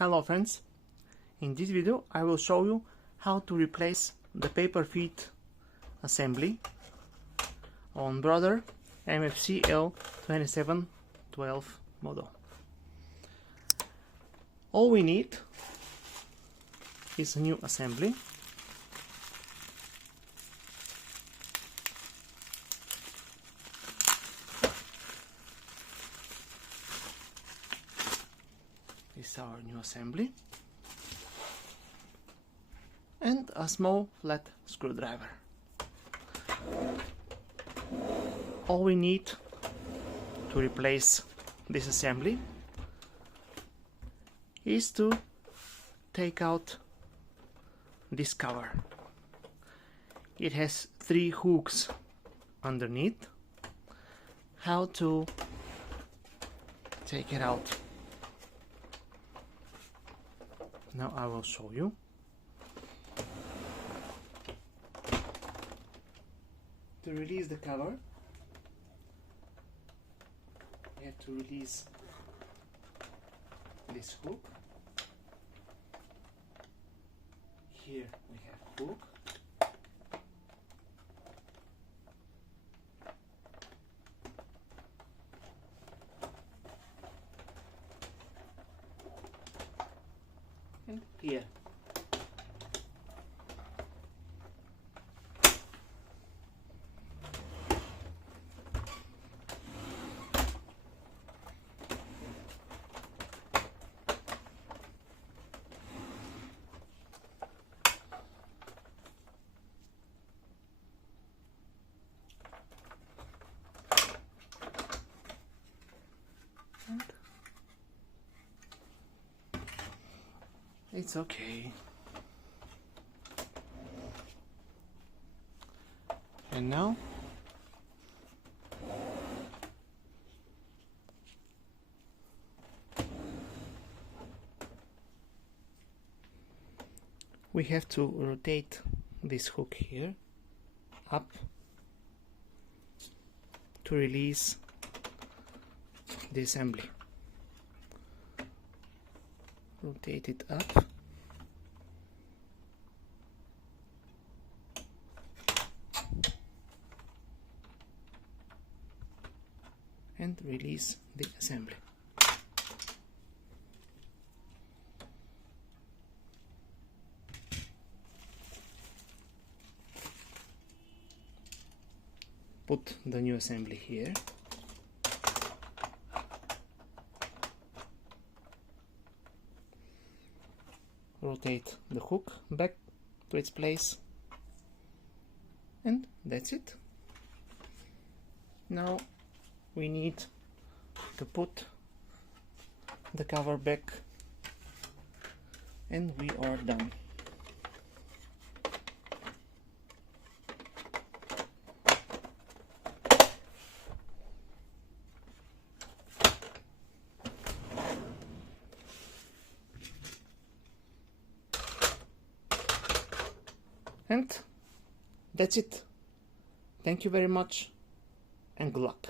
Hello friends, in this video I will show you how to replace the paper feed assembly on Brother MFC-L2712 model. All we need is a new assembly. This is our new assembly and a small flat screwdriver. All we need to replace this assembly is to take out this cover. It has 3 hooks underneath. How to take it out? Now I will show you. To release the cover, you have to release this hook. Here we have hook. And here. It's okay. And now we have to rotate this hook here up to release the assembly. Rotate it up and release the assembly. Put the new assembly here. Rotate the hook back to its place, and that's it. Now we need to put the cover back, and we are done. And that's it. Thank you very much and good luck.